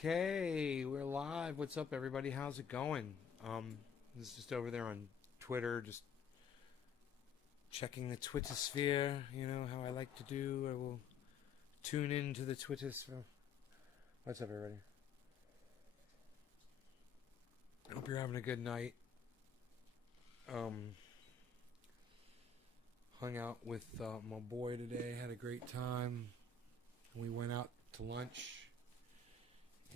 Okay, we're live. What's up, everybody? How's it going? This is just over there on Twitter, just checking the Twitter sphere. You know how I like to do. I will tune into the Twitter sphere. What's up, everybody? Hope you're having a good night. Hung out with my boy today. Had a great time. We went out to lunch.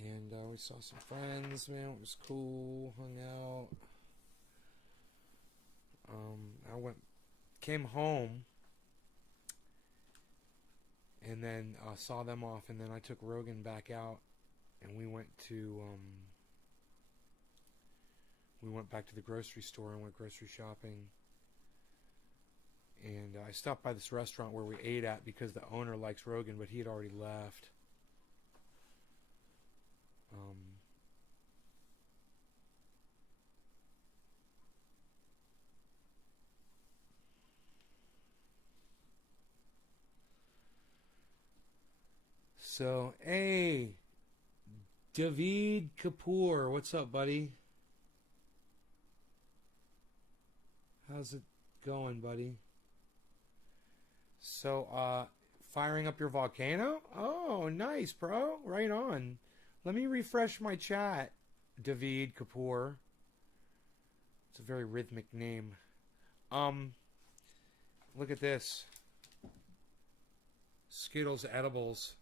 And we saw some friends, man. It was cool. Hung out. Came home, and then saw them off. And then I took Rogan back out, and we went back to the grocery store and went grocery shopping. And I stopped by this restaurant where we ate at because the owner likes Rogan, but he had already left. So, hey, David Kapoor, what's up, buddy? How's it going, buddy? So, firing up your volcano? Oh, nice, bro. Right on. Let me refresh my chat, David Kapoor. It's a very rhythmic name. Look at this. Skittles Edibles.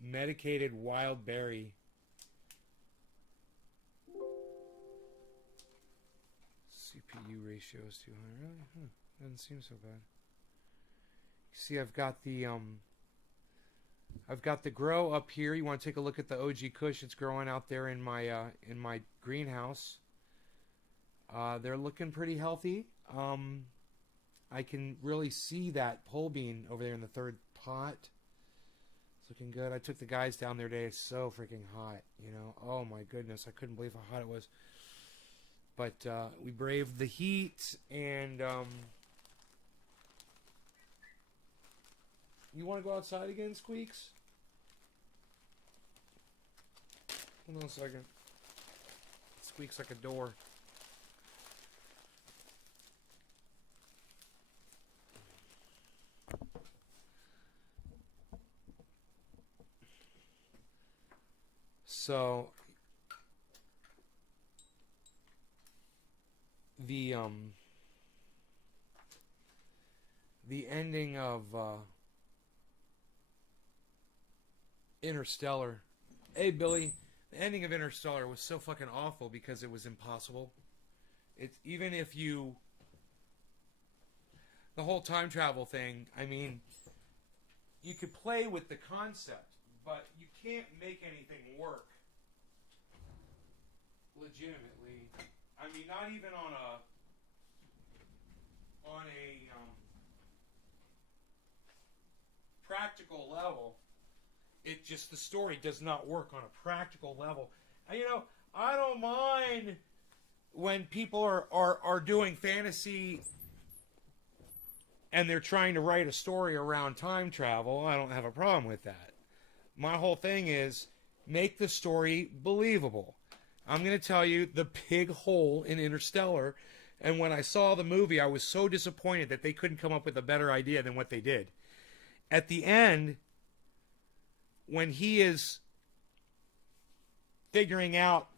Medicated wild berry. CPU ratio is 200. Really? Doesn't seem so bad. See, I've got the grow up here. You want to take a look at the OG Kush? It's growing out there in my greenhouse. They're looking pretty healthy. I can really see that pole bean over there in the third pot. It's looking good. I took the guys down there today. It's so freaking hot, you know. Oh my goodness, I couldn't believe how hot it was. But we braved the heat, and you want to go outside again, Squeaks? Hold on a second. It squeaks like a door. So the ending of Interstellar. Hey, Billy. The ending of Interstellar was so fucking awful because it was impossible. It's even if you the whole time travel thing, I mean, you could play with the concept, but you can't make anything work legitimately. I mean, not even on a practical level. It just, the story does not work on a practical level. And, you know, I don't mind when people are doing fantasy and they're trying to write a story around time travel. I don't have a problem with that. My whole thing is make the story believable. I'm going to tell you the big hole in Interstellar. And when I saw the movie, I was so disappointed that they couldn't come up with a better idea than what they did. At the end, when he is figuring out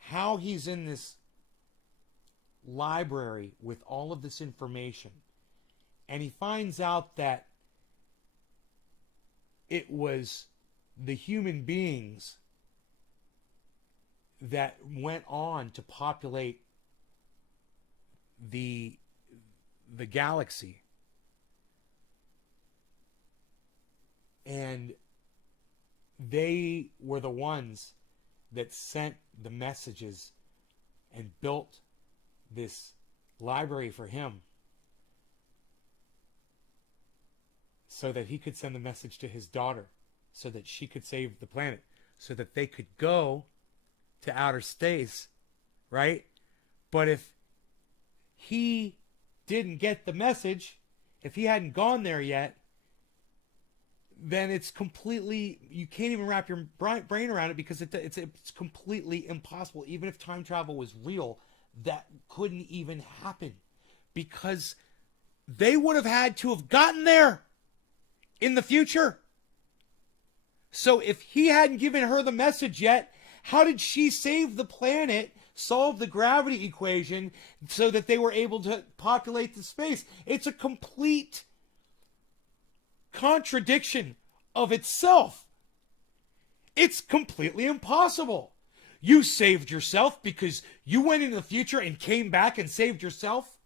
how he's in this library with all of this information, and he finds out that it was the human beings that went on to populate the galaxy. And they were the ones that sent the messages and built this library for him so that he could send the message to his daughter so that she could save the planet, so that they could go to outer space, right? But if he didn't get the message, if he hadn't gone there yet, then it's completely, you can't even wrap your brain around it, because it's completely impossible. Even if time travel was real, that couldn't even happen, because they would have had to have gotten there in the future. So if he hadn't given her the message yet, how did she save the planet, solve the gravity equation so that they were able to populate the space? It's a complete contradiction of itself. It's completely impossible. You saved yourself because you went into the future and came back and saved yourself?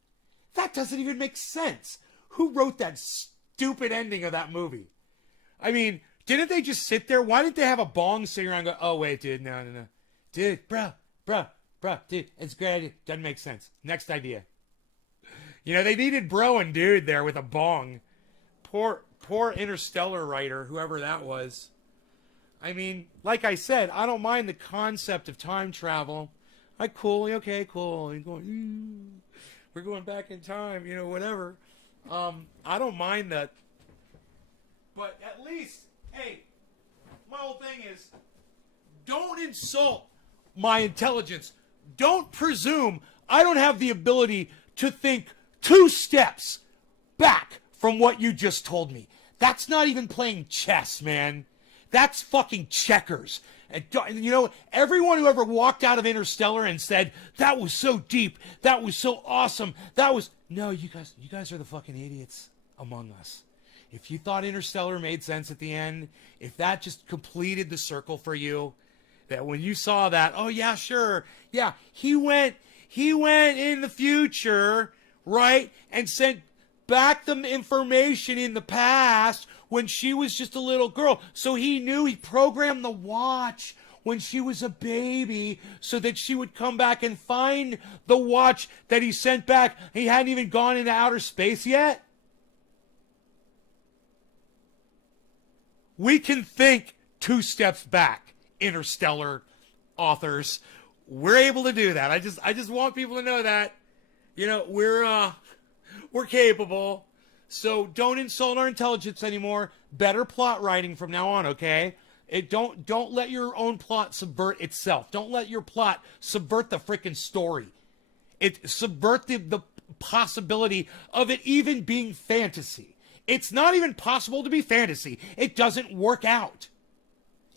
That doesn't even make sense. Who wrote that stupid ending of that movie? I mean, didn't they just sit there? Why didn't they have a bong sitting around and go, oh, wait, dude, no. Dude, bro, dude, it's a great idea. Doesn't make sense. Next idea. You know, they needed bro and dude there with a bong. Poor Interstellar writer, whoever that was. I mean, like I said, I don't mind the concept of time travel. Okay, cool. We're going back in time, whatever. I don't mind that. But at least, hey, my whole thing is, don't insult my intelligence. Don't presume I don't have the ability to think 2 steps back from what you just told me. That's not even playing chess, man. That's fucking checkers. And everyone who ever walked out of Interstellar and said, that was so deep, that was so awesome, no, you guys are the fucking idiots among us. If you thought Interstellar made sense at the end, if that just completed the circle for you, that when you saw that, oh yeah, sure, yeah, he went in the future, right, and sent back the information in the past when she was just a little girl. So he knew, he programmed the watch when she was a baby so that she would come back and find the watch that he sent back. He hadn't even gone into outer space yet. We can think 2 steps back, Interstellar authors. We're able to do that. I just want people to know that, we're capable. So don't insult our intelligence anymore. Better plot writing from now on, okay? Don't let your own plot subvert itself. Don't let your plot subvert the freaking story. Subvert the possibility of it even being fantasy. It's not even possible to be fantasy. It doesn't work out.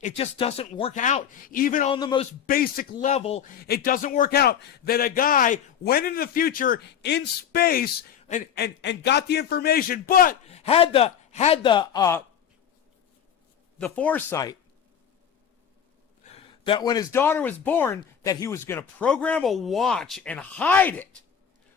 It just doesn't work out. Even on the most basic level, it doesn't work out that a guy went into the future in space and got the information, but had the foresight that when his daughter was born, that he was going to program a watch and hide it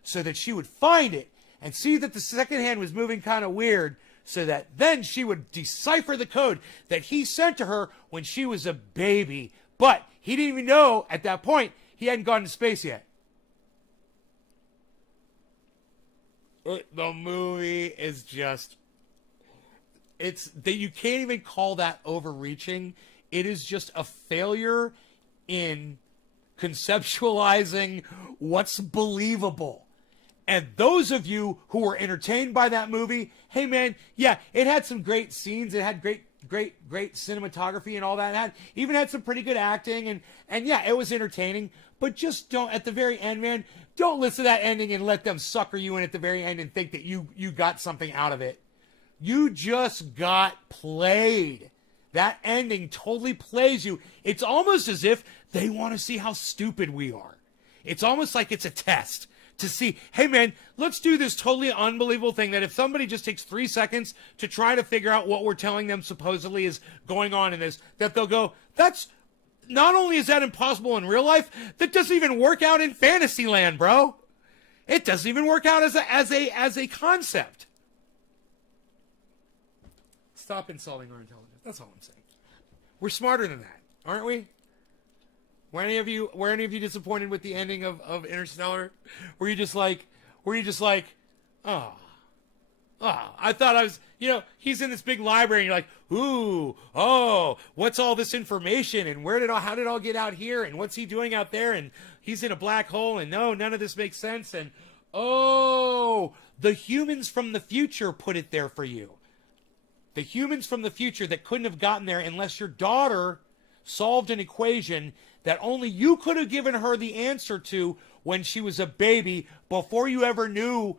so that she would find it and see that the second hand was moving kind of weird, so that then she would decipher the code that he sent to her when she was a baby. But he didn't even know at that point he hadn't gone to space yet. The movie is just, it's that you can't even call that overreaching. It is just a failure in conceptualizing what's believable. And those of you who were entertained by that movie, hey man, yeah, it had some great scenes. It had great cinematography and all that. It even had some pretty good acting, and yeah, it was entertaining. But just don't, at the very end, man, don't listen to that ending and let them sucker you in at the very end and think that you got something out of it. You just got played. That ending totally plays you. It's almost as if they want to see how stupid we are. It's almost like it's a test to see, hey man, let's do this totally unbelievable thing that if somebody just takes 3 seconds to try to figure out what we're telling them supposedly is going on in this, that they'll go, that's, not only is that impossible in real life, that doesn't even work out in Fantasyland, bro. It doesn't even work out as a concept. Stop insulting our intelligence. That's all I'm saying. We're smarter than that, aren't we? Were any of you disappointed with the ending of Interstellar? Were you just like, oh, I thought I was, he's in this big library and you're like, ooh, oh, what's all this information and how did it all get out here and what's he doing out there and he's in a black hole and no, none of this makes sense and oh, the humans from the future put it there for you. The humans from the future that couldn't have gotten there unless your daughter solved an equation that only you could have given her the answer to when she was a baby before you ever knew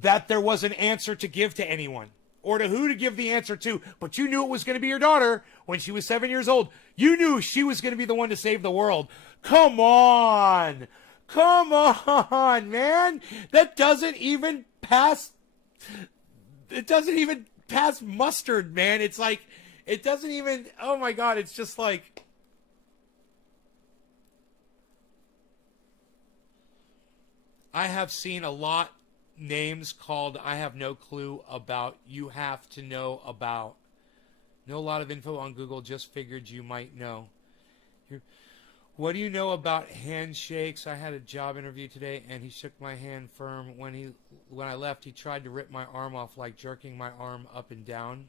that there was an answer to give to anyone or to who to give the answer to. But you knew it was going to be your daughter when she was 7 years old. You knew she was going to be the one to save the world. Come on. Come on, man. That doesn't even pass. It doesn't even pass mustard, man. It's like, it doesn't even, oh my God, it's just like, I have seen a lot names called I have no clue about, you have to know about. Know a lot of info on Google, just figured you might know. What do you know about handshakes? I had a job interview today and he shook my hand firm. When I left, he tried to rip my arm off, like jerking my arm up and down.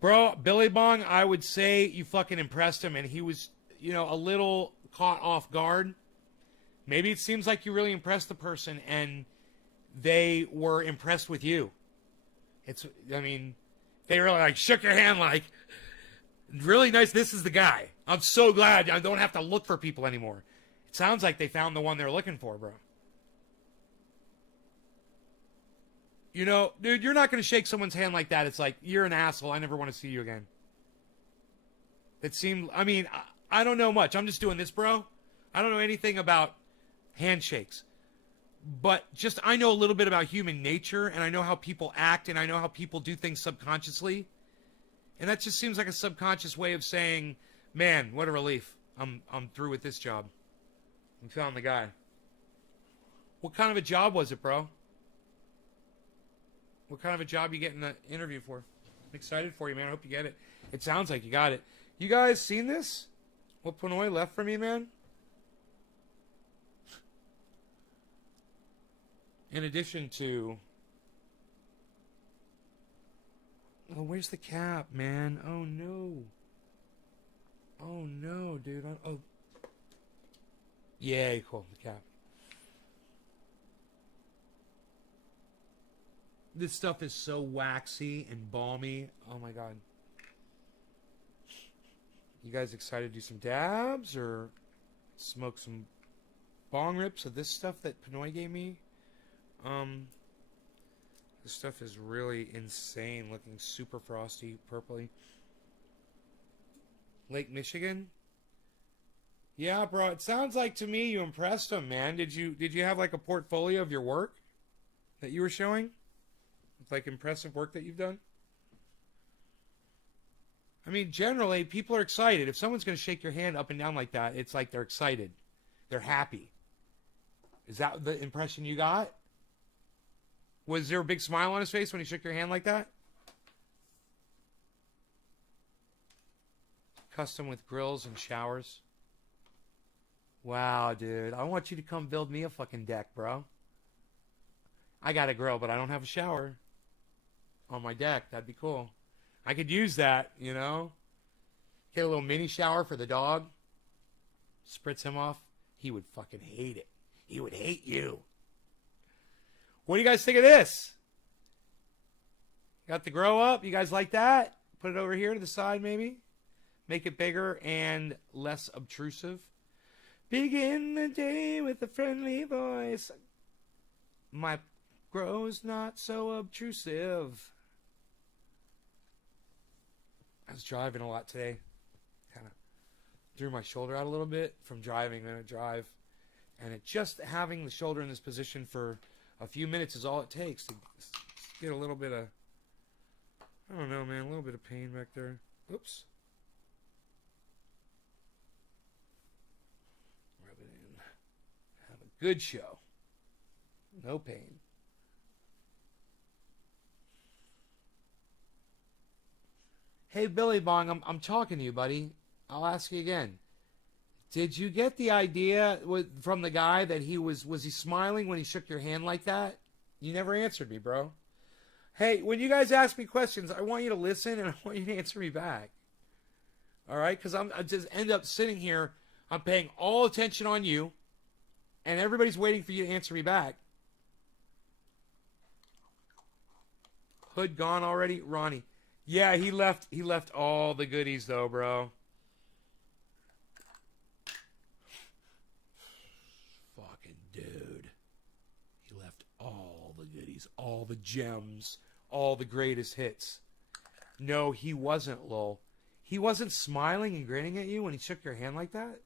Bro, Billy Bong, I would say you fucking impressed him and he was, a little caught off guard. Maybe it seems like you really impressed the person and they were impressed with you. They really like shook your hand like, really nice, this is the guy. I'm so glad I don't have to look for people anymore. It sounds like they found the one they're looking for, bro. Dude, you're not going to shake someone's hand like that. It's like, you're an asshole. I never want to see you again. It seemed, I don't know much. I'm just doing this, bro. I don't know anything about handshakes. But just, I know a little bit about human nature, and I know how people act, and I know how people do things subconsciously. And that just seems like a subconscious way of saying, man, what a relief. I'm through with this job. We found the guy. What kind of a job was it, bro? What kind of a job you getting the interview for? I'm excited for you, man. I hope you get it. It sounds like you got it. You guys seen this? What Pinoy left for me, man? In addition to... Oh, where's the cap, man? Oh, no. Oh, no, dude. Oh. Yeah, cool. The cap. This stuff is so waxy and balmy. Oh, my God. You guys excited to do some dabs or smoke some bong rips of this stuff that Pinoy gave me? This stuff is really insane, looking super frosty, purpley. Lake Michigan? Yeah, bro, it sounds like to me you impressed them, man. Did you have like a portfolio of your work that you were showing? Like impressive work that you've done? Generally, people are excited. If someone's going to shake your hand up and down like that, it's like they're excited. They're happy. Is that the impression you got? Was there a big smile on his face when he shook your hand like that? Custom with grills and showers. Wow, dude. I want you to come build me a fucking deck, bro. I got a grill, but I don't have a shower on my deck. That'd be cool. I could use that, Get a little mini shower for the dog. Spritz him off. He would fucking hate it. He would hate you. What do you guys think of this? Got the grow up. You guys like that? Put it over here to the side, maybe. Make it bigger and less obtrusive. Begin the day with a friendly voice. My grow's not so obtrusive. I was driving a lot today. Kind of threw my shoulder out a little bit from driving. I'm going to drive. And just having the shoulder in this position for a few minutes is all it takes to get a little bit of, I don't know, man, a little bit of pain back there. Oops. Rub it in. Have a good show. No pain. Hey, Billy Bong, I'm talking to you, buddy. I'll ask you again. Did you get the idea from the guy that was he smiling when he shook your hand like that? You never answered me, bro. Hey, when you guys ask me questions, I want you to listen and I want you to answer me back. All right? Because I just end up sitting here. I'm paying all attention on you, and everybody's waiting for you to answer me back. Hood gone already? Ronnie. Yeah, he left all the goodies though, bro. Fucking dude. He left all the goodies, all the gems, all the greatest hits. No, he wasn't, lol. He wasn't smiling and grinning at you when he shook your hand like that?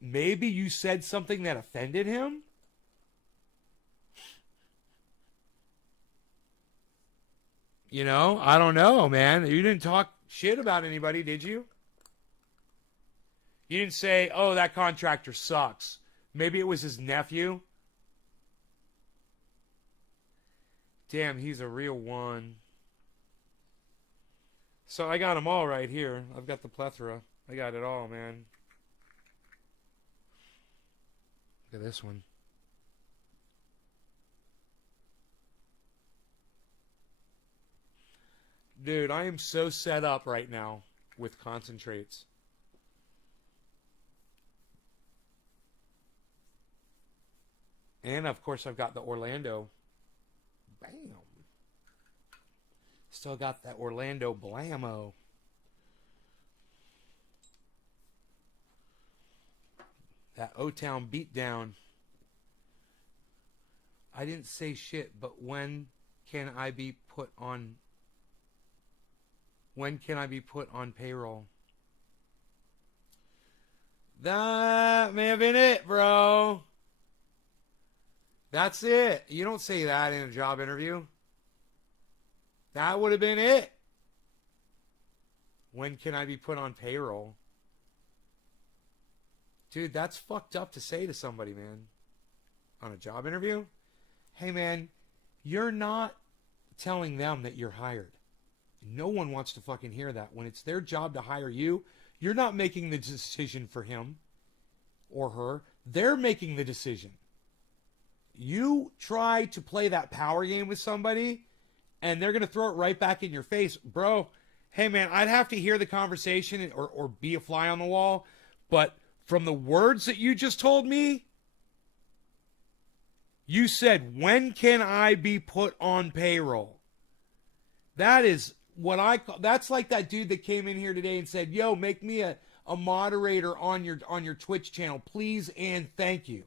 Maybe you said something that offended him? You know, I don't know, man. You didn't talk shit about anybody, did you? You didn't say, oh, that contractor sucks. Maybe it was his nephew. Damn, he's a real one. So I got them all right here. I've got the plethora. I got it all, man. Look at this one. Dude, I am so set up right now with concentrates. And, of course, I've got the Orlando. Bam. Still got that Orlando Blammo. That O-Town beatdown. I didn't say shit, but when can I be put on... When can I be put on payroll? That may have been it, bro. That's it. You don't say that in a job interview. That would have been it. When can I be put on payroll? Dude, that's fucked up to say to somebody, man. On a job interview? Hey, man, you're not telling them that you're hired. No one wants to fucking hear that. When it's their job to hire you, you're not making the decision for him or her. They're making the decision. You try to play that power game with somebody, and they're going to throw it right back in your face. Bro, hey, man, I'd have to hear the conversation or be a fly on the wall, but from the words that you just told me, you said, when can I be put on payroll? That is what I call, that's like that dude that came in here today and said, yo, make me a moderator on your Twitch channel, please and thank you.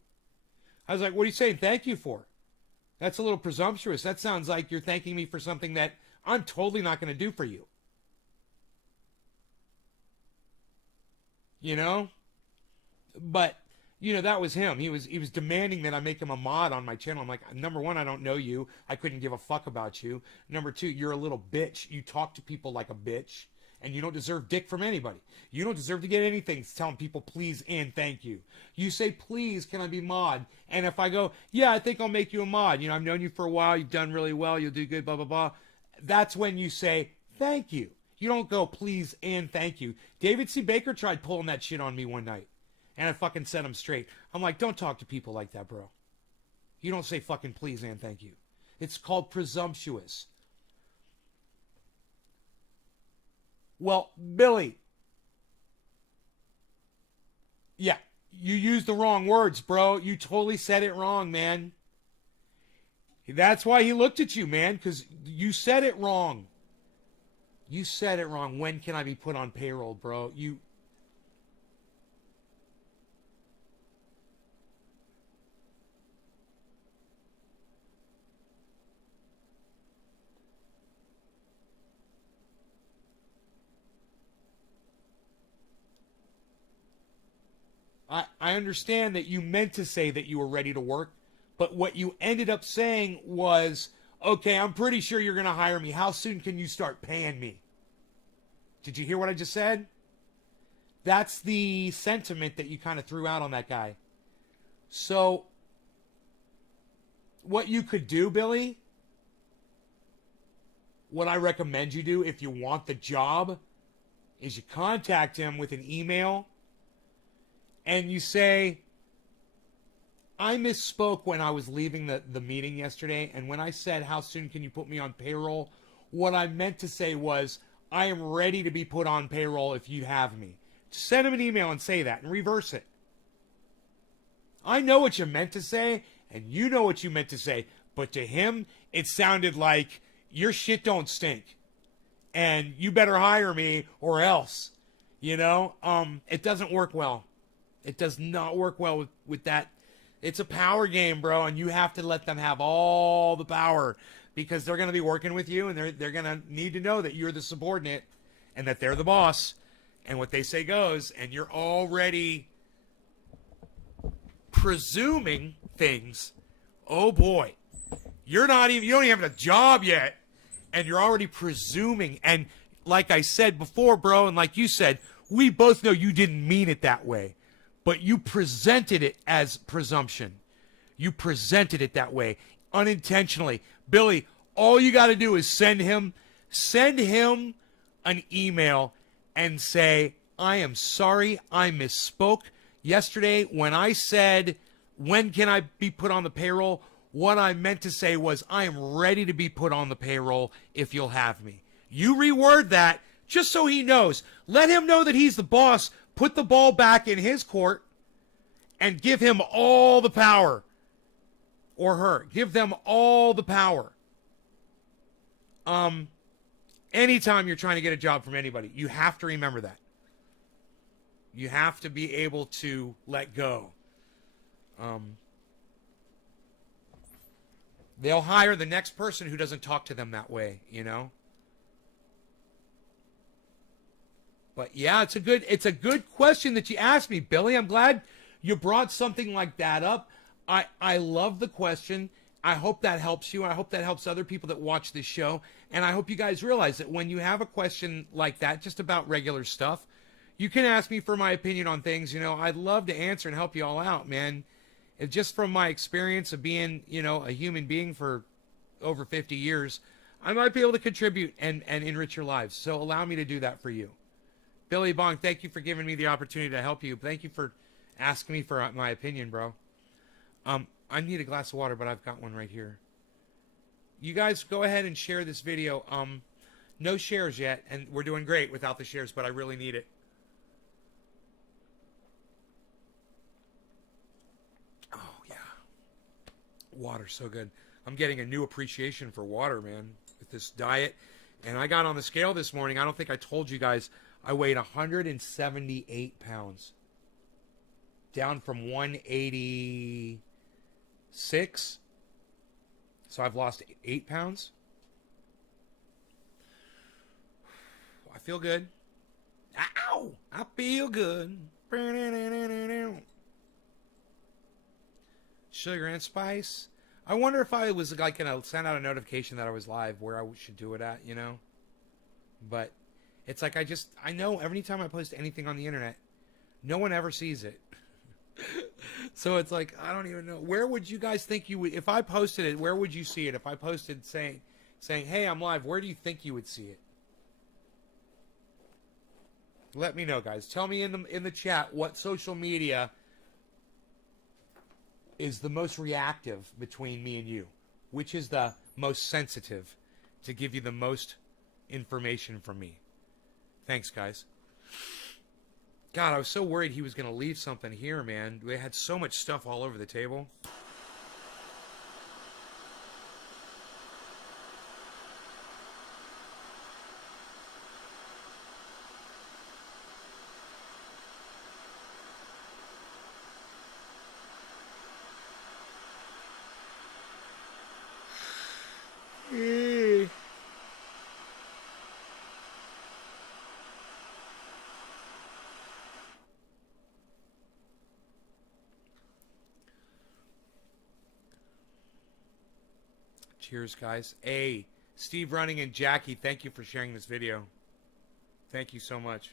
I was like, what are you saying thank you for? That's a little presumptuous. That sounds like you're thanking me for something that I'm totally not going to do for you. You know? But, you know, that was him. He was demanding that I make him a mod on my channel. I'm like, number one, I don't know you. I couldn't give a fuck about you. Number two, you're a little bitch. You talk to people like a bitch. And you don't deserve dick from anybody. You don't deserve to get anything telling people please and thank you. You say, please, can I be mod? And if I go, yeah, I think I'll make you a mod. You know, I've known you for a while. You've done really well. You'll do good, blah, blah, blah. That's when you say, thank you. You don't go, please and thank you. David C. Baker tried pulling that shit on me one night. And I fucking set him straight. I'm like, don't talk to people like that, bro. You don't say fucking please and thank you. It's called presumptuous. Well, Billy. Yeah, you used the wrong words, bro. You totally said it wrong, man. That's why he looked at you, man, because you said it wrong. You said it wrong. When can I be put on payroll, bro? I understand that you meant to say that you were ready to work, but what you ended up saying was, okay, I'm pretty sure you're going to hire me. How soon can you start paying me? Did you hear what I just said? That's the sentiment that you kind of threw out on that guy. So, what you could do, Billy, what I recommend you do if you want the job, is you contact him with an email and you say, I misspoke when I was leaving the meeting yesterday, and when I said, how soon can you put me on payroll, what I meant to say was, I am ready to be put on payroll if you have me. Send him an email and say that, and reverse it. I know what you meant to say, and you know what you meant to say, but to him, it sounded like your shit don't stink, and you better hire me or else. You know, it doesn't work well. It does not work well with that. It's a power game, bro, and you have to let them have all the power because they're going to be working with you, and they're going to need to know that you're the subordinate and that they're the boss, and what they say goes, and you're already presuming things. Oh boy, you don't even have a job yet, and you're already presuming. And like I said before, bro, and like you said, we both know you didn't mean it that way, but you presented it as presumption. You presented it that way unintentionally. Billy, all you got to do is send him an email and say, I am sorry, I misspoke. Yesterday, when I said, when can I be put on the payroll? What I meant to say was, I am ready to be put on the payroll if you'll have me. You reword that just so he knows. Let him know that he's the boss. Put the ball back in his court and give him all the power. Or her. Give them all the power. Anytime you're trying to get a job from anybody, you have to remember that. You have to be able to let go. They'll hire the next person who doesn't talk to them that way, you know? But yeah, it's a good question that you asked me, Billy. I'm glad you brought something like that up. I love the question. I hope that helps you. I hope that helps other people that watch this show. And I hope you guys realize that when you have a question like that, just about regular stuff, you can ask me for my opinion on things. You know, I'd love to answer and help you all out, man. It's just from my experience of being, you know, a human being for over 50 years, I might be able to contribute and enrich your lives. So allow me to do that for you. Billy Bong, thank you for giving me the opportunity to help you. Thank you for asking me for my opinion, bro. I need a glass of water, but I've got one right here. You guys go ahead and share this video. No shares yet, and we're doing great without the shares, but I really need it. Oh, yeah. Water's so good. I'm getting a new appreciation for water, man, with this diet. And I got on the scale this morning. I don't think I told you guys. I weighed 178 pounds. Down from 186. So I've lost 8 pounds. I feel good. Ow! I feel good. Sugar and spice. I wonder if I was like going to send out a notification that I was live where I should do it at, you know? But it's like I know every time I post anything on the internet, no one ever sees it. So it's like, I don't even know. Where would you guys think you would, if I posted it, where would you see it? If I posted saying, hey, I'm live, where do you think you would see it? Let me know, guys. Tell me in the chat what social media is the most reactive between me and you. Which is the most sensitive to give you the most information from me. Thanks, guys. God, I was so worried he was going to leave something here, man. We had so much stuff all over the table. Cheers, guys. Hey, Steve Running and Jackie, thank you for sharing this video. Thank you so much.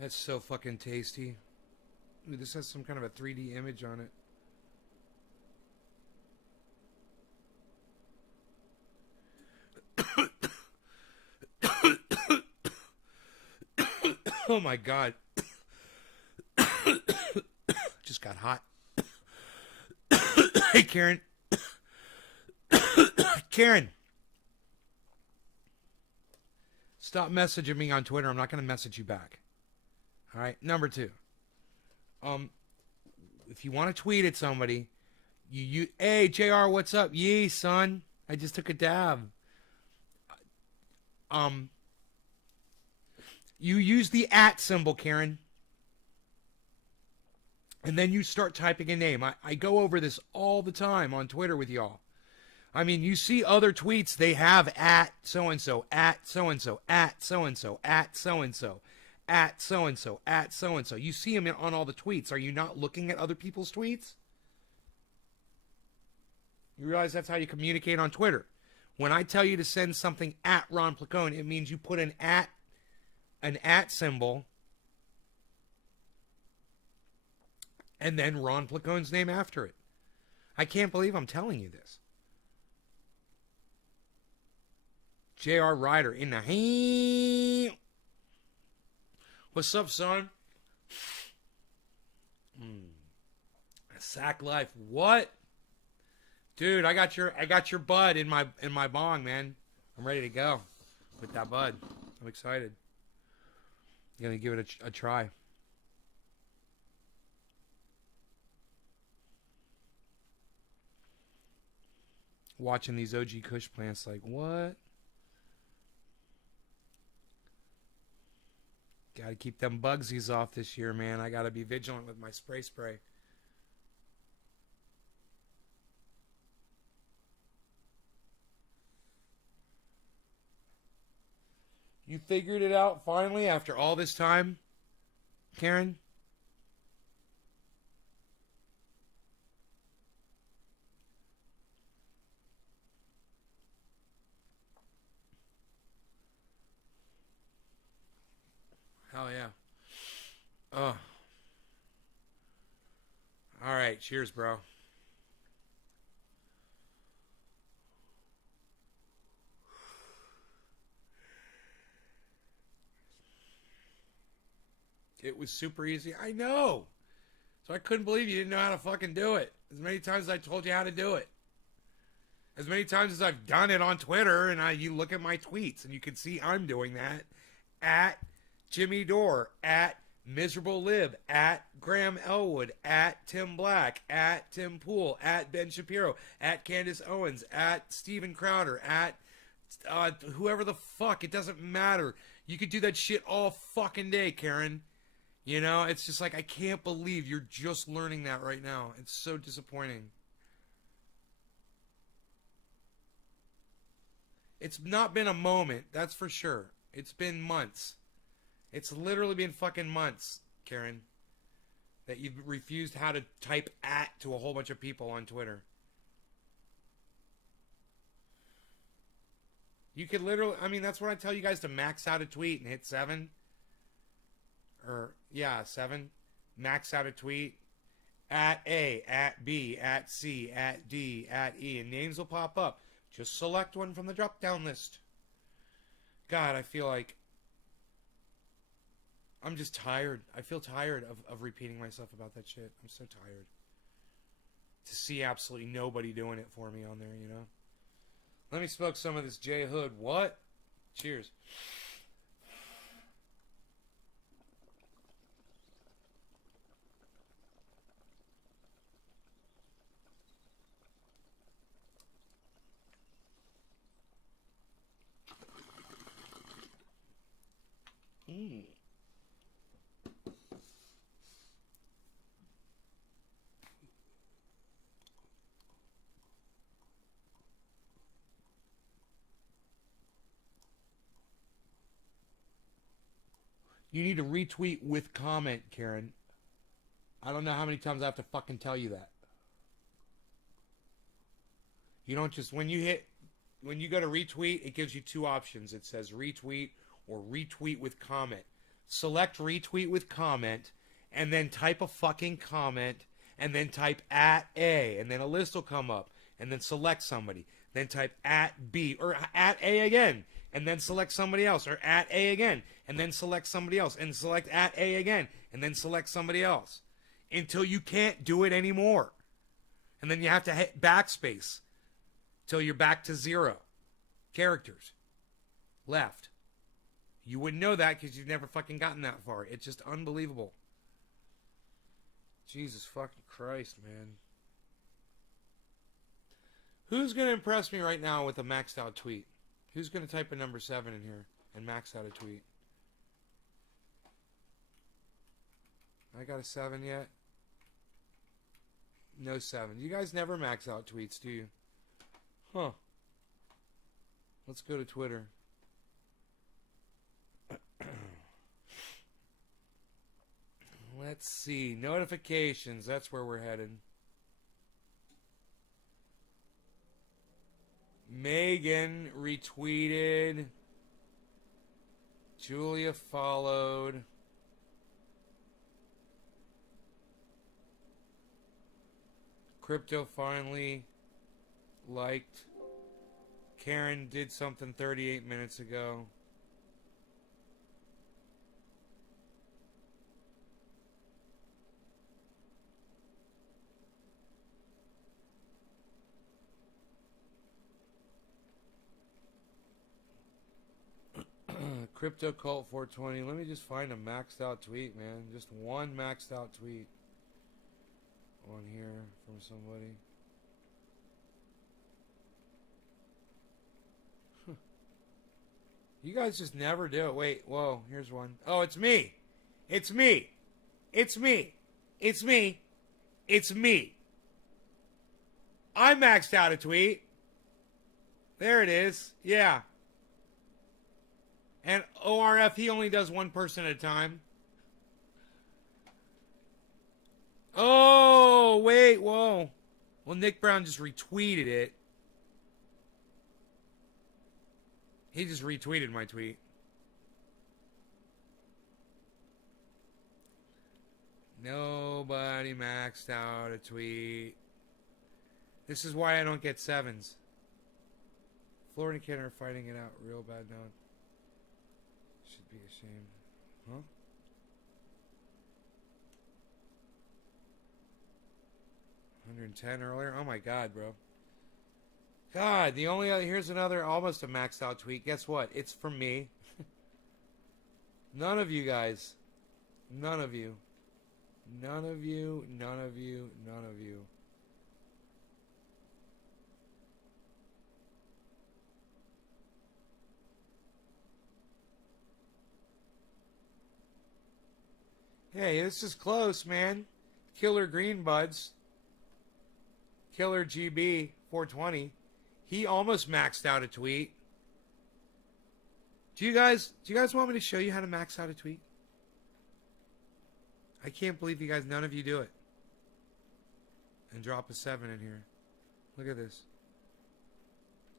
That's so fucking tasty. Ooh, this has some kind of a 3D image on it. Oh my god. Just got hot. Hey, Karen. Karen. Stop messaging me on Twitter. I'm not going to message you back. All right. Number 2. If you want to tweet at somebody, hey, JR, what's up? Yee, son. I just took a dab. You use the @ symbol, Karen. And then you start typing a name. I go over this all the time on Twitter with y'all. I mean, you see other tweets, they have @ so-and-so, @ so-and-so, @ so-and-so, @ so-and-so, @ so-and-so, @ so-and-so. You see them on all the tweets. Are you not looking at other people's tweets? You realize that's how you communicate on Twitter. When I tell you to send something @ Ron Placone, it means you put an @ symbol and then Ron Placone's name after it. I can't believe I'm telling you this. J.R. Ryder in the hand. What's up, son? Sack life. What? Dude, I got your bud in my bong, man. I'm ready to go with that bud. I'm excited. I'm gonna give it a try. Watching these OG Kush plants, like, what? Gotta keep them bugsies off this year, man. I gotta be vigilant with my spray. You figured it out finally after all this time, Karen? Hell yeah. Oh. All right. Cheers, bro. It was super easy. I know. So I couldn't believe you didn't know how to fucking do it. As many times as I told you how to do it. As many times as I've done it on Twitter, and you look at my tweets, and you can see I'm doing that. At Jimmy Dore, at Miserable Lib, at Graham Elwood, at Tim Black, at Tim Poole, at Ben Shapiro, at Candace Owens, at Steven Crowder, at whoever the fuck. It doesn't matter. You could do that shit all fucking day, Karen. You know, it's just like, I can't believe you're just learning that right now. It's so disappointing. It's not been a moment, that's for sure. It's been months. It's literally been fucking months, Karen, that you've refused how to type @ to a whole bunch of people on Twitter. You could literally, I mean, that's what I tell you guys, to max out a tweet and hit 7. Or, yeah, 7. Max out a tweet. At A, at B, at C, at D, at E. And names will pop up. Just select one from the drop-down list. God, I feel like I'm just tired. I feel tired of repeating myself about that shit. I'm so tired. To see absolutely nobody doing it for me on there, you know? Let me smoke some of this J Hood. What? Cheers. You need to retweet with comment, Karen. I don't know how many times I have to fucking tell you that. You don't just, when you go to retweet, it gives you 2 options. It says retweet or retweet with comment. select retweet with comment, and then type a fucking comment, and then type @A, and then a list will come up, and then select somebody. Then type @B, or @A again, and then select somebody else, or @A again, and then select somebody else, and select @A again, and then select somebody else, until you can't do it anymore. And then you have to hit backspace till you're back to 0 characters left. You wouldn't know that because you've never fucking gotten that far. It's just unbelievable. Jesus fucking Christ, man. Who's going to impress me right now with a maxed out tweet? Who's going to type a number 7 in here and max out a tweet? I got a 7 yet? No 7. You guys never max out tweets, do you? Huh. Let's go to Twitter. Let's see. Notifications. That's where we're headed. Megan retweeted. Julia followed. Crypto finally liked. Karen did something 38 minutes ago. Crypto Cult 420. Let me just find a maxed out tweet, man. Just one maxed out tweet on here from somebody. You guys just never do it. Wait, whoa, here's one. Oh, it's me. It's me. It's me. It's me. It's me. I maxed out a tweet. There it is. Yeah. And ORF, he only does one person at a time. Oh, wait, whoa. Well, Nick Brown just retweeted it. He just retweeted my tweet. Nobody maxed out a tweet. This is why I don't get 7s. Florida and Canada are fighting it out real bad now. Should be ashamed. Huh? $110 earlier? Oh my god, bro. God, the only other... Here's another almost a maxed out tweet. Guess what? It's from me. None of you guys. None of you. None of you. None of you. None of you. Hey, this is close, man. Killer Green Buds. Killer GB 420. He almost maxed out a tweet. Do you guys want me to show you how to max out a tweet? I can't believe you guys, none of you do it. And drop a 7 in here. Look at this.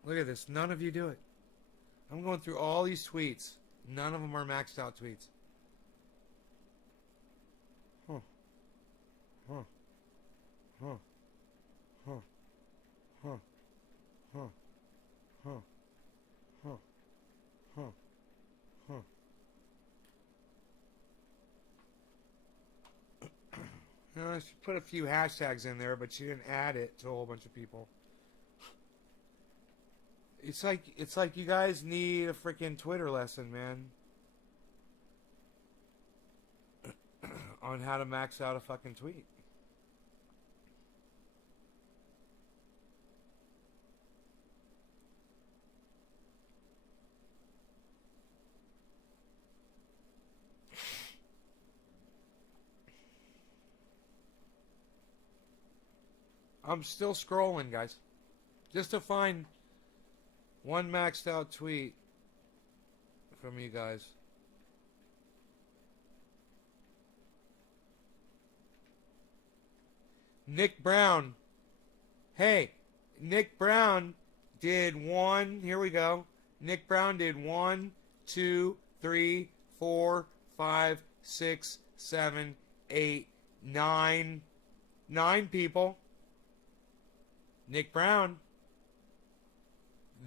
Look at this. None of you do it. I'm going through all these tweets. None of them are maxed out tweets. Huh. Huh. Huh. Huh. Huh. Huh. Huh. Huh. Huh. Huh. She put a few hashtags in there, but she didn't add it to a whole bunch of people. It's like you guys need a freaking Twitter lesson, man. On how to max out a fucking tweet. I'm still scrolling, guys. Just to find one maxed out tweet from you guys. Nick Brown. Hey, Nick Brown did one. Here we go. Nick Brown did 1, 2, 3, 4, 5, 6, 7, 8, 9. 9 people. Nick Brown.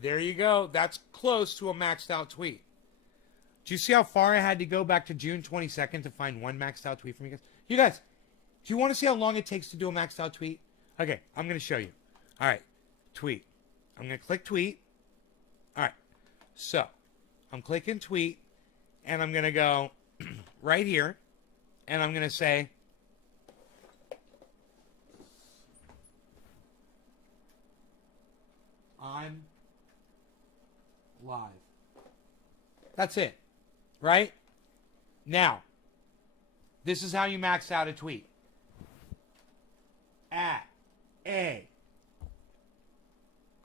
There you go. That's close to a maxed out tweet. Do you see how far I had to go back to June 22nd to find one maxed out tweet from you guys? You guys, do you want to see how long it takes to do a maxed out tweet? Okay, I'm going to show you. All right, tweet. I'm going to click tweet. All right, so I'm clicking tweet, and I'm going to go right here, and I'm going to say, I'm live. That's it. Right? Now, this is how you max out a tweet. At A.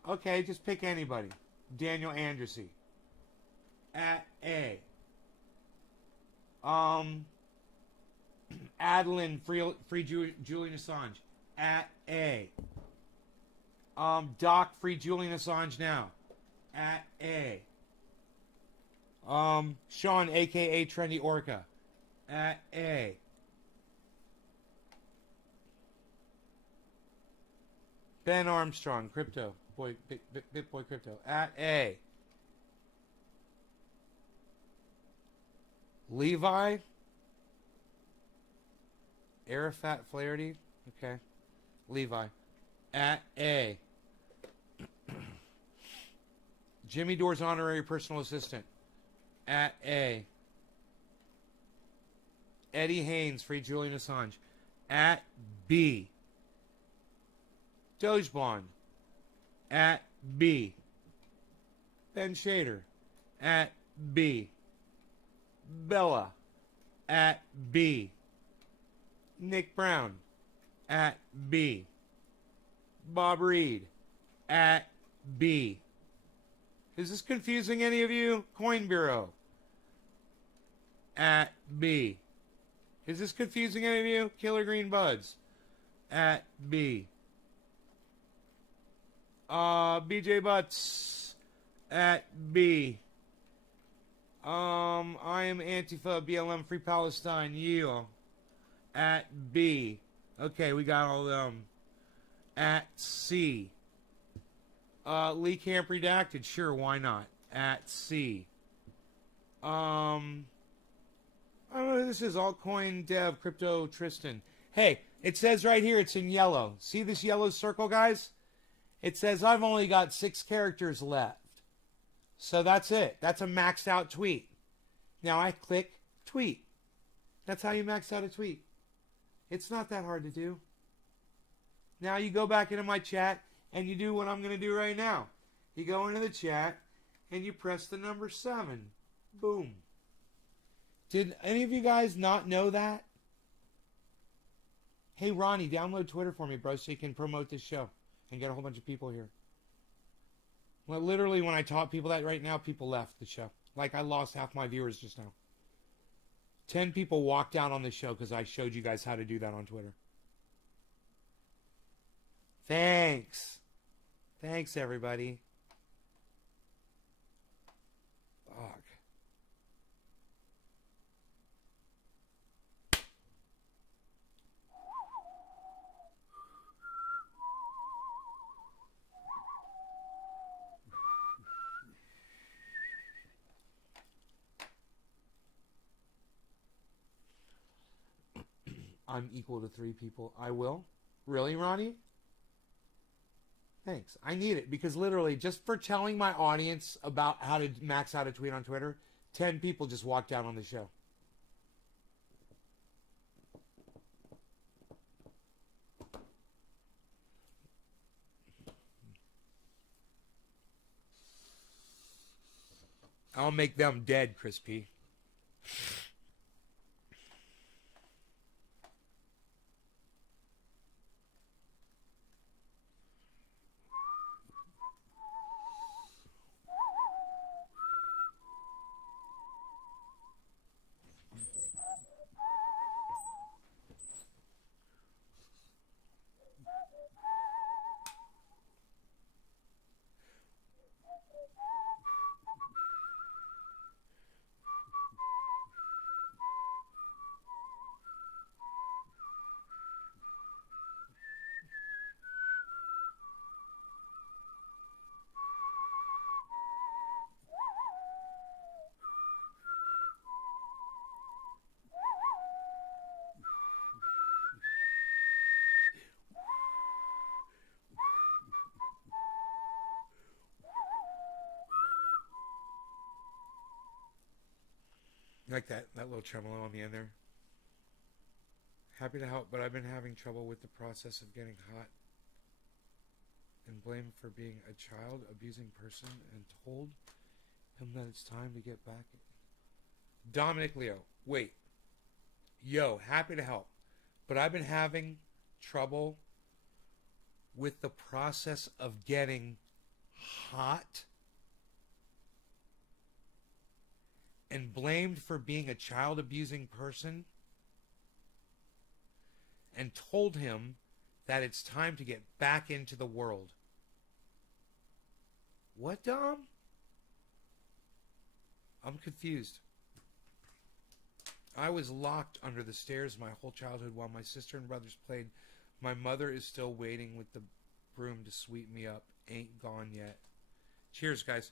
Okay, just pick anybody. Daniel Andressy. At A. Adeline, free Julian Assange. At A. Doc, free Julian Assange now. At A. Sean, aka Trendy Orca. At A. Ben Armstrong, crypto. Bitboy Crypto. At A. Levi. Arafat Flaherty. Okay. Levi. At A. Jimmy Dore's honorary personal assistant. At A. Eddie Haynes, free Julian Assange. At B. Dogebond. At B. Ben Shader. At B. Bella. At B. Nick Brown. At B. Bob Reed. At B. Is this confusing any of you? Coin Bureau. At B. Is this confusing any of you? Killer Green Buds. At B. BJ Butts. At B. I am Antifa, BLM, Free Palestine, you. At B. Okay, we got all them. At C. Lee Camp Redacted, sure, why not? At C. This is Altcoin Dev, Crypto Tristan. Hey, it says right here, it's in yellow. See this yellow circle, guys? It says I've only got 6 characters left. So that's it. That's a maxed out tweet. Now I click tweet. That's how you max out a tweet. It's not that hard to do. Now you go back into my chat and you do what I'm going to do right now. You go into the chat and you press the number 7. Boom. Did any of you guys not know that? Hey, Ronnie, download Twitter for me, bro, so you can promote this show and get a whole bunch of people here. Well, literally, when I taught people that right now, people left the show. Like, I lost half my viewers just now. 10 people walked out on the show because I showed you guys how to do that on Twitter. Thanks. Thanks, everybody. Fuck. I'm equal to 3 people. I will? Really, Ronnie? Thanks. I need it because literally just for telling my audience about how to max out a tweet on Twitter, 10 people just walked out on the show. I'll make them dead, Chris P. You like that little tremolo on the end there? Happy to help, but I've been having trouble with the process of getting hot and blamed for being a child abusing person and told him that it's time to get back. Dominic Leo, wait. Yo, happy to help, but I've been having trouble with the process of getting hot and blamed for being a child abusing person and told him that it's time to get back into the world. What, Dom? I'm confused. I was locked under the stairs my whole childhood while my sister and brothers played. My mother is still waiting with the broom to sweep me up. Ain't gone yet. Cheers, guys.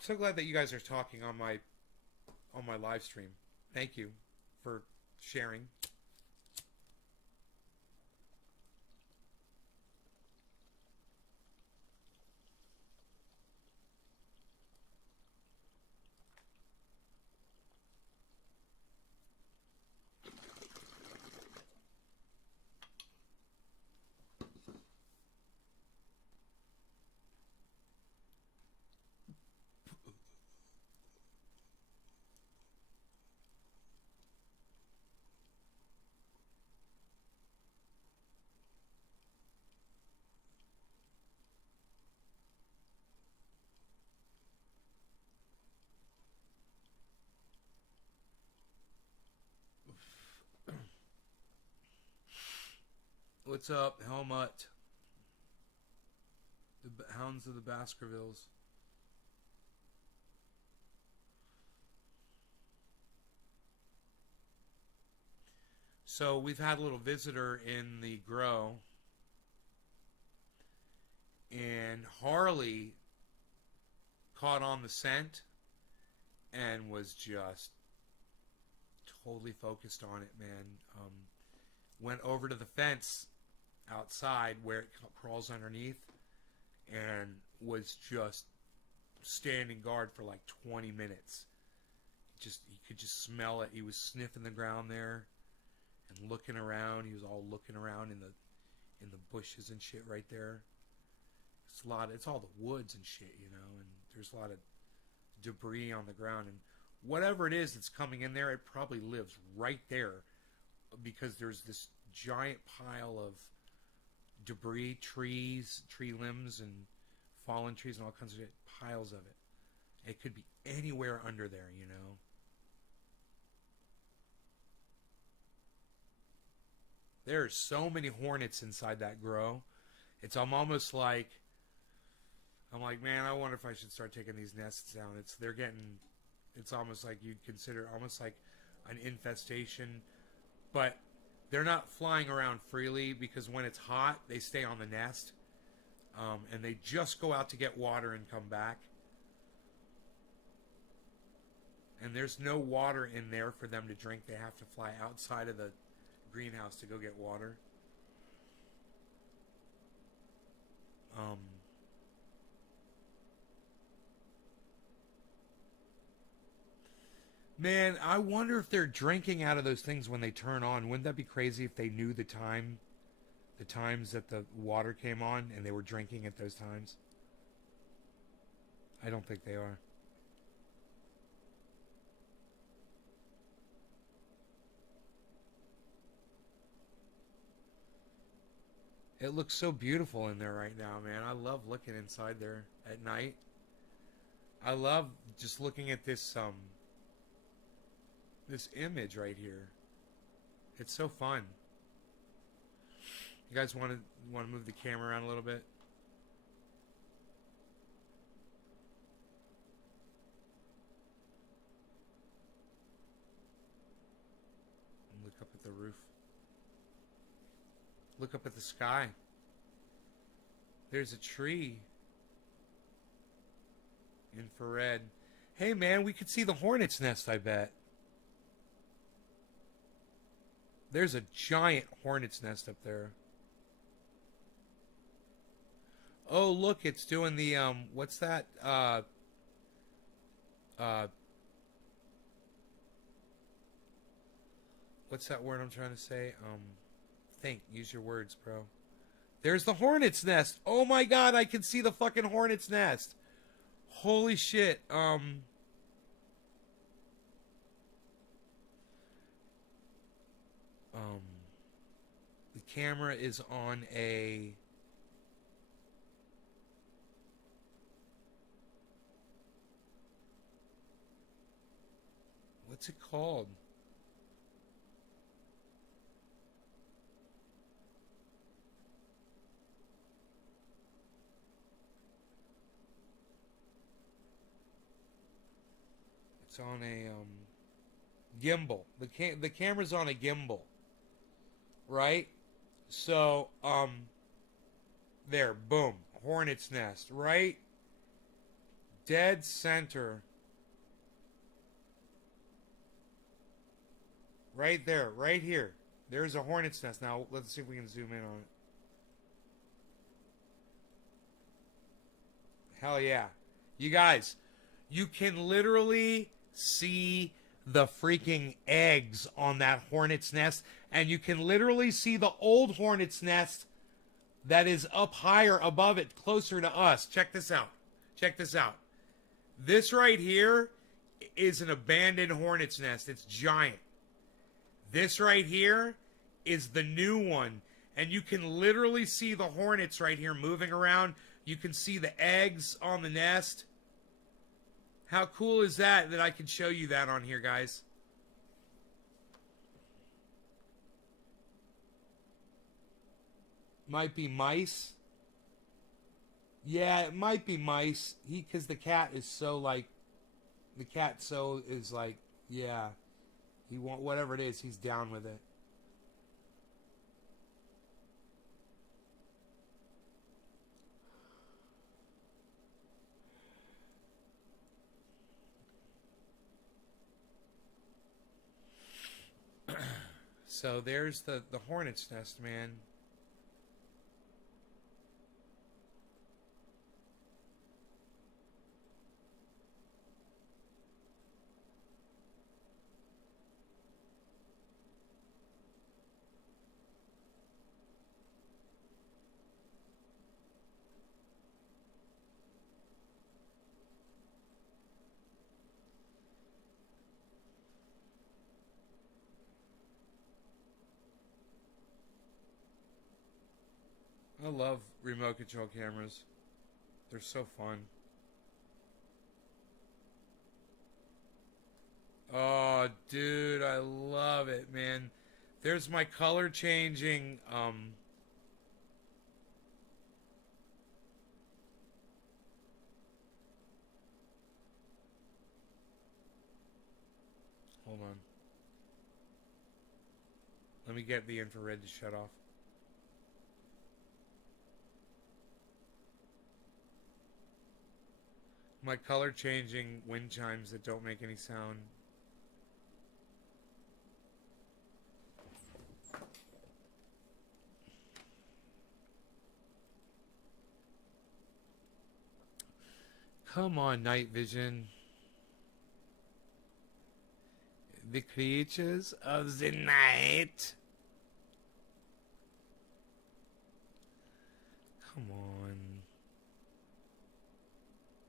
So glad that you guys are talking on my live stream. Thank you for sharing. What's up, Helmut? The Hounds of the Baskervilles. So we've had a little visitor in the grow, and Harley caught on the scent and was just totally focused on it, man. Went over to the fence outside where it crawls underneath and was just standing guard for like 20 minutes. You could just smell it. He was sniffing the ground there and looking around. He was all looking around in the bushes and shit right there. It's all the woods and shit, you know, and there's a lot of debris on the ground, and whatever it is that's coming in there, it probably lives right there because there's this giant pile of debris, trees, tree limbs, and fallen trees and all kinds of shit, piles of it. It could be anywhere under there, you know. There are so many hornets inside that grow. I'm like, man, I wonder if I should start taking these nests down. It's almost like you'd consider almost like an infestation, but they're not flying around freely because when it's hot, they stay on the nest, and they just go out to get water and come back. And there's no water in there for them to drink. They have to fly outside of the greenhouse to go get water. Man, I wonder if they're drinking out of those things when they turn on. Wouldn't that be crazy if they knew the times that the water came on and they were drinking at those times? I don't think they are. It looks so beautiful in there right now, man. I love looking inside there at night. I love just looking at this image right here. It's so fun. You guys want to move the camera around a little bit? And look up at the roof. Look up at the sky. There's a tree. Infrared. Hey man, we could see the hornet's nest, I bet. There's a giant hornet's nest up there. Oh, look, it's doing the what's that? uh, what's that word I'm trying to say? Think. Use your words, bro. There's the hornet's nest. Oh my god, I can see the fucking hornet's nest. Holy shit. Um, the camera is on a. What's it called? It's on a gimbal. The camera's on a gimbal, right? So there, boom, hornet's nest, right? Dead center. Right there, right here. There's a hornet's nest. Now let's see if we can zoom in on it. Hell yeah. You guys, you can literally see the freaking eggs on that hornet's nest, and you can literally see the old hornet's nest that is up higher above it, closer to us. Check this out. Check this out. This right here is an abandoned hornet's nest. It's giant. This right here is the new one. And you can literally see the hornets right here moving around. You can see the eggs on the nest. How cool is that I can show you that on here, guys? Might be mice. Yeah, it might be mice. Because the cat is so like, the cat so is like, yeah. He want whatever it is, he's down with it. So there's the hornet's nest, man. I love remote control cameras. They're so fun. Oh, dude, I love it, man. There's my color changing. Hold on. Let me get the infrared to shut off. My color changing wind chimes that don't make any sound. Come on, night vision. The creatures of the night. Come on.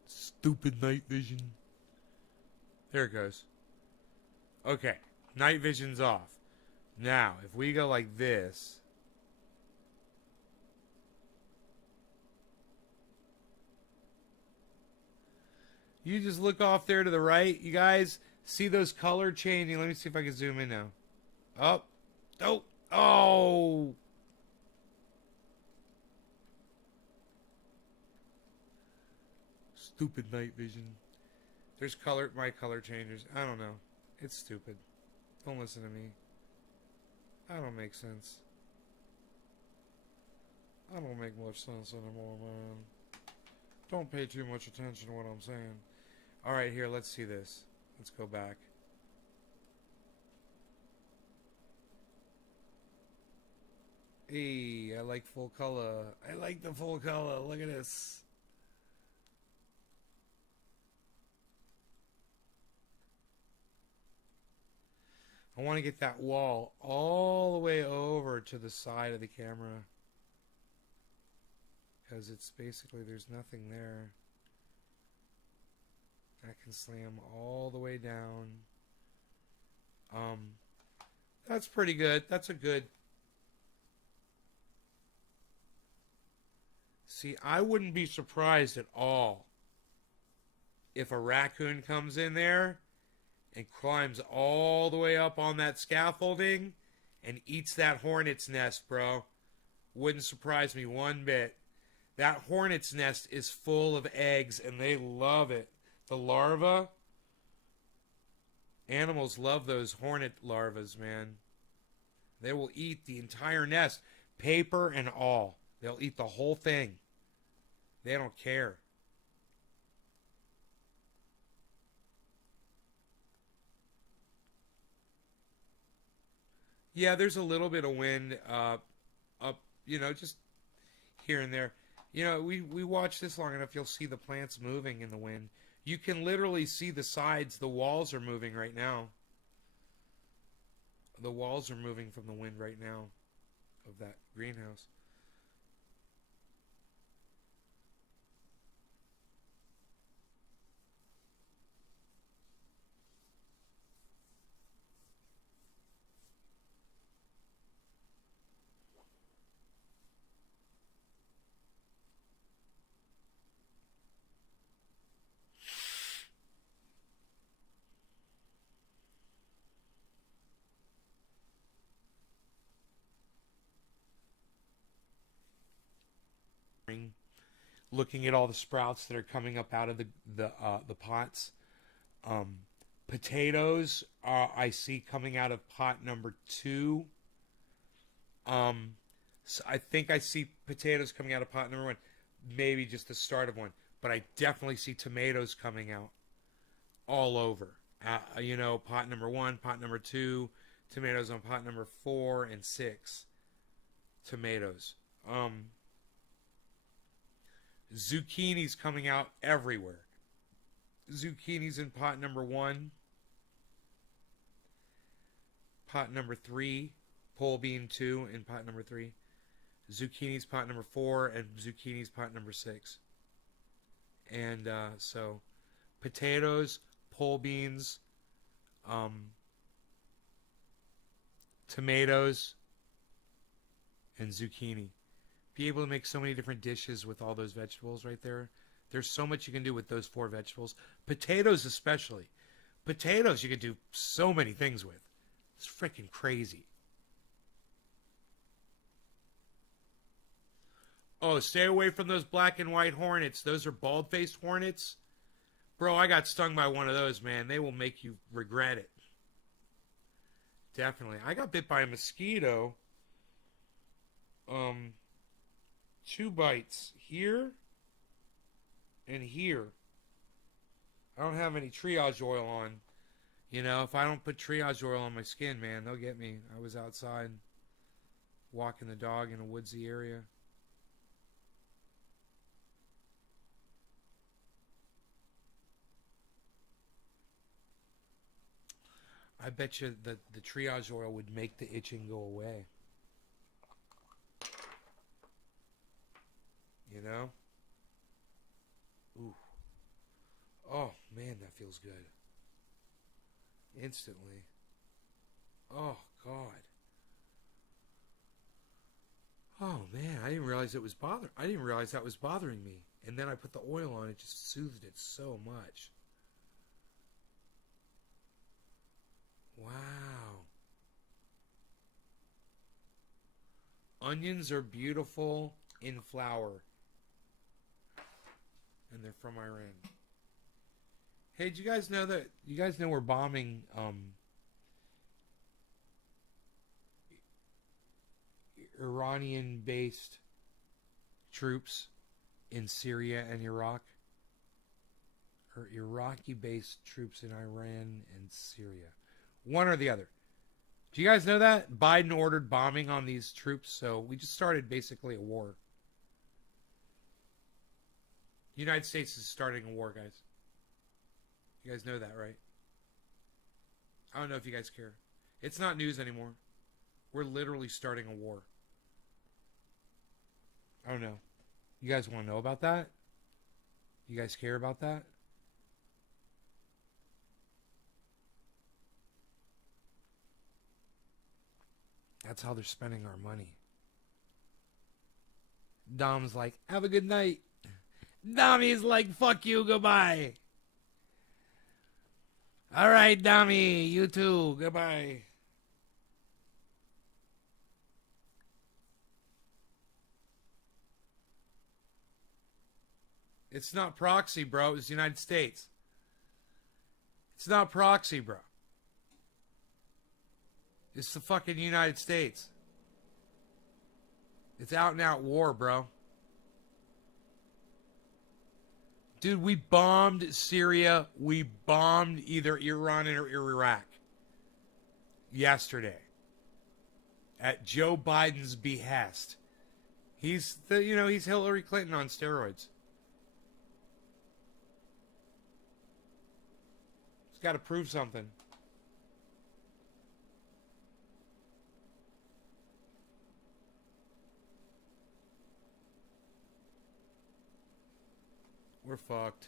Stupid night vision. There it goes. Okay, night vision's off. Now, if we go like this. You just look off there to the right, you guys. See those color changing. Let me see if I can zoom in now. Oh. Oh. Oh. Stupid night vision. There's my color changers. I don't know. It's stupid. Don't listen to me. I don't make sense. I don't make much sense anymore, man. Don't pay too much attention to what I'm saying. Alright, here, let's see this. Let's go back. Hey, I like full color. I like the full color. Look at this. I want to get that wall all the way over to the side of the camera. Because it's basically, there's nothing there. I can slam all the way down. That's pretty good. That's a good... See, I wouldn't be surprised at all if a raccoon comes in there and climbs all the way up on that scaffolding and eats that hornet's nest, bro. Wouldn't surprise me one bit. That hornet's nest is full of eggs, and they love it. The larva, animals love those hornet larvas, man. They will eat the entire nest, paper and all. They'll eat the whole thing. They don't care. Yeah, there's a little bit of wind up, just here and there. We watch this long enough, you'll see the plants moving in the wind. You can literally see the sides. The walls are moving right now. The walls are moving from the wind right now of that greenhouse. Looking at all the sprouts that are coming up out of the pots. Potatoes I see coming out of pot number 2. So I think I see potatoes coming out of pot number 1. Maybe just the start of one. But I definitely see tomatoes coming out all over. Pot number 1, pot number 2, tomatoes on pot number 4 and 6. Tomatoes. Zucchini's coming out everywhere. Zucchini's in pot number 1. Pot number 3. Pole bean 2 in pot number 3. Zucchini's pot number 4. And zucchini's pot number 6. And so potatoes, pole beans, tomatoes, and zucchini. Be able to make so many different dishes with all those vegetables right there. There's so much you can do with those 4 vegetables. Potatoes especially. Potatoes you can do so many things with. It's freaking crazy. Oh, stay away from those black and white hornets. Those are bald-faced hornets. Bro, I got stung by one of those, man. They will make you regret it. Definitely. I got bit by a mosquito. 2 bites here and here. I don't have any triage oil on. If I don't put triage oil on my skin, man, they'll get me. I was outside walking the dog in a woodsy area. I bet you that the triage oil would make the itching go away. Ooh. Oh, man, that feels good. Instantly. Oh, God. Oh, man, I didn't realize I didn't realize that was bothering me. And then I put the oil on, it just soothed it so much. Wow. Onions are beautiful in flower. And they're from Iran. Hey, did you guys know that? You guys know we're bombing Iranian-based troops in Syria and Iraq? Or Iraqi-based troops in Iran and Syria. One or the other. Do you guys know that? Biden ordered bombing on these troops, so we just started basically a war. The United States is starting a war, guys. You guys know that, right? I don't know if you guys care. It's not news anymore. We're literally starting a war. I don't know. You guys want to know about that? You guys care about that? That's how they're spending our money. Dom's like, have a good night. Dommy's like, fuck you, goodbye. All right, Dommy, you too, goodbye. It's not proxy, bro. It's the United States. It's not proxy, bro. It's the fucking United States. It's out and out war, bro. Dude, we bombed Syria. We bombed either Iran or Iraq yesterday at Joe Biden's behest. He's Hillary Clinton on steroids. He's got to prove something. We're fucked.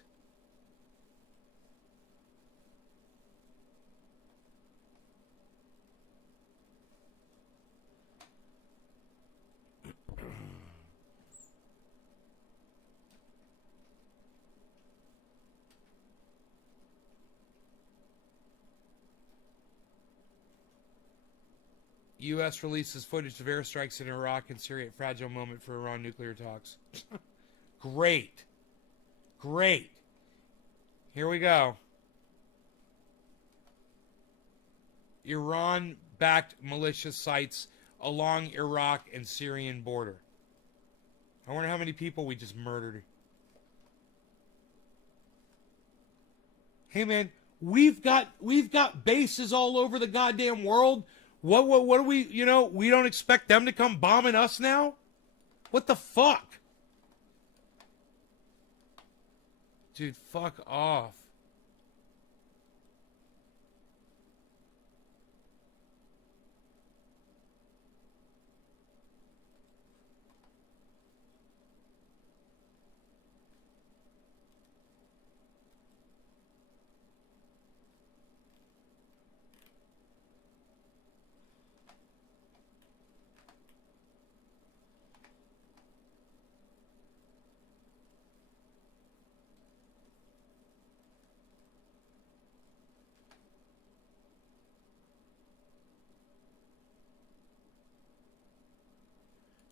U.S. releases footage of airstrikes in Iraq and Syria. Fragile moment for Iran nuclear talks. Great. Great. Here we go. Iran-backed militia sites along Iraq and Syrian border. I wonder how many people we just murdered. Hey man, we've got bases all over the goddamn world. What do we, we don't expect them to come bombing us now? What the fuck? Dude, fuck off.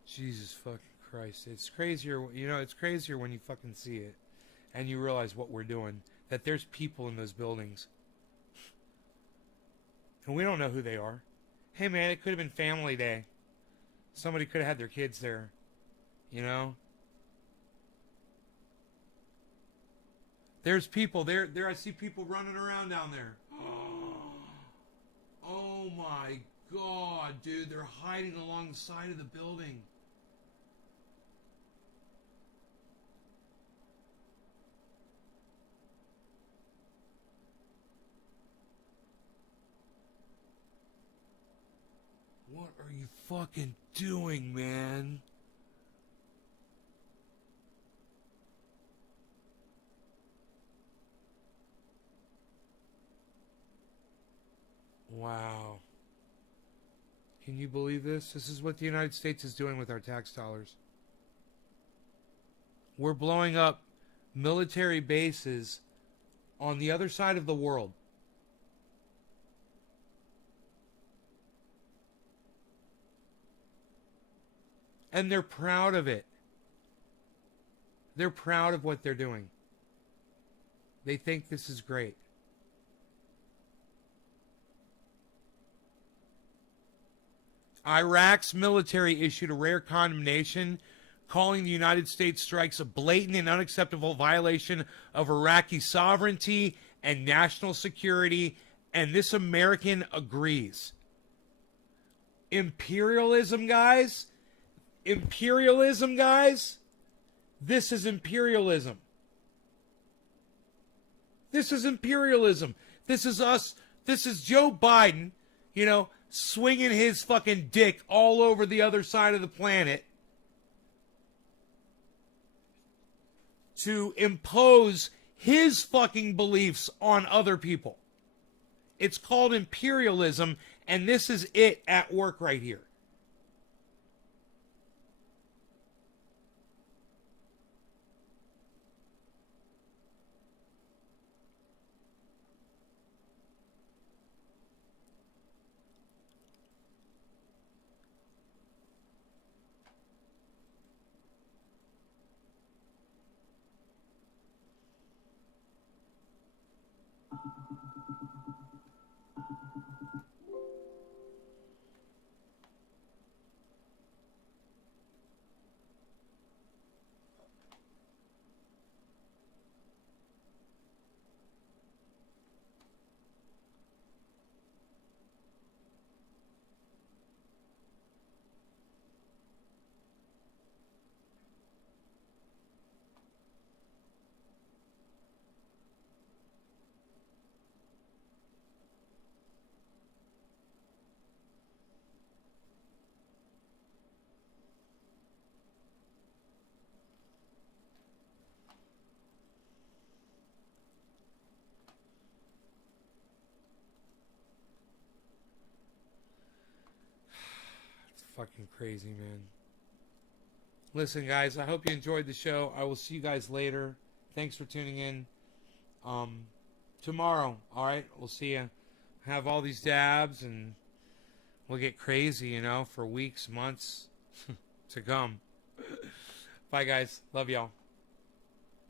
Jesus fucking Christ. It's crazier, it's crazier when you fucking see it and you realize what we're doing. That there's people in those buildings. And we don't know who they are. Hey man, it could have been family day. Somebody could have had their kids there. There's people. There I see people running around down there. Oh my God, dude. They're hiding along the side of the building. What are you fucking doing, man? Wow. Can you believe this? This is what the United States is doing with our tax dollars. We're blowing up military bases on the other side of the world. And they're proud of it. They're proud of what they're doing. They think this is great. Iraq's military issued a rare condemnation, calling the United States strikes a blatant and unacceptable violation of Iraqi sovereignty and national security, and this American agrees. Imperialism, guys. Imperialism, guys. This is imperialism. This is imperialism. This is us. This is Joe Biden. you know, swinging his fucking dick all over the other side of the planet to impose his fucking beliefs on other people. It's called imperialism, and this is it at work right here. Fucking crazy, man. Listen, guys, I hope you enjoyed the show. I will see you guys later. Thanks for tuning in. Tomorrow, all right? We'll see you. Have all these dabs, and we'll get crazy, you know, for weeks, months to come. Bye, guys. Love y'all.